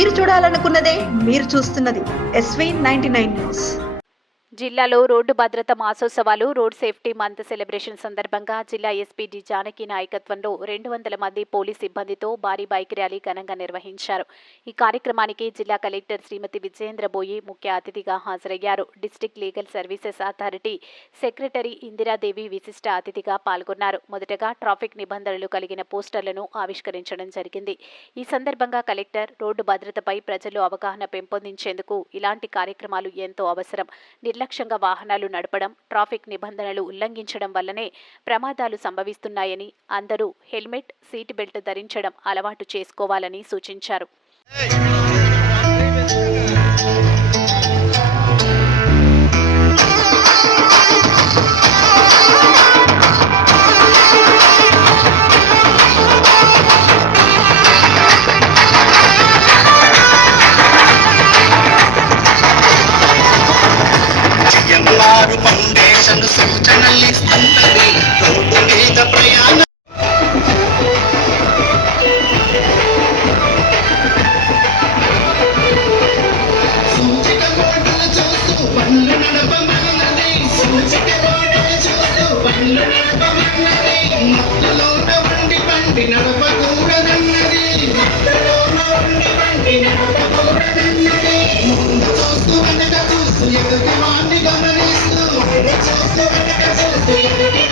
మీరు చూడాలనుకున్నదే మీరు చూస్తున్నది SV99 న్యూస్. జిల్లాలో రోడ్డు భద్రత మాసోత్సవాలు రోడ్ సేఫ్టీ మంత్ సెలబ్రేషన్ సందర్భంగా జిల్లా ఎస్పీ డి జానకి నాయకత్వంలో 200 మంది పోలీస్ సిబ్బందితో భారీ బైక్ ర్యాలీ ఘనంగా నిర్వహించారు. ఈ కార్యక్రమానికి జిల్లా కలెక్టర్ శ్రీమతి విజయేంద్ర బోయి ముఖ్య అతిథిగా హాజరయ్యారు. District legal services authority secretary Indira Devi విశిష్ట అతిథిగా పాల్గొన్నారు. మొదటగా ట్రాఫిక్ నిబంధనలు కలిగిన పోస్టర్లను ఆవిష్కరించడం జరిగింది. ఈ సందర్భంగా కలెక్టర్ రోడ్డు భద్రతపై ప్రజల్లో అవగాహన పెంపొందించేందుకు ఇలాంటి కార్యక్రమాలు ఎంతో అవసరం. నిర్లక్ష్యంగా వాహనాలు నడపడం, ట్రాఫిక్ నిబంధనలు ఉల్లంఘించడం వల్లనే ప్రమాదాలు సంభవిస్తున్నాయని, అందరూ హెల్మెట్, సీట్ బెల్ట్ ధరించడం అలవాటు చేసుకోవాలని సూచించారు. ఫౌండేషన్ సూచనలిస్తుంటది రోడ్డు మీద ప్రయాణం. సూచిక బోర్డులు చూస్తూ బండ్లు నడపమన్నది, సూచిక బోర్డులు చూస్తూ బండ్లు నడపమన్నది, మత్తులోన ఉండి బండి నడపకూడదన్నది, మత్తులోన ఉండి బండి నడపకూడదన్నది. ముందు చూస్తూ వెనక చూస్తూ ఎదుటి వాణ్ణి గమనిస్తూ చూస్తూ వెనక చూస్తూ ఎదుటి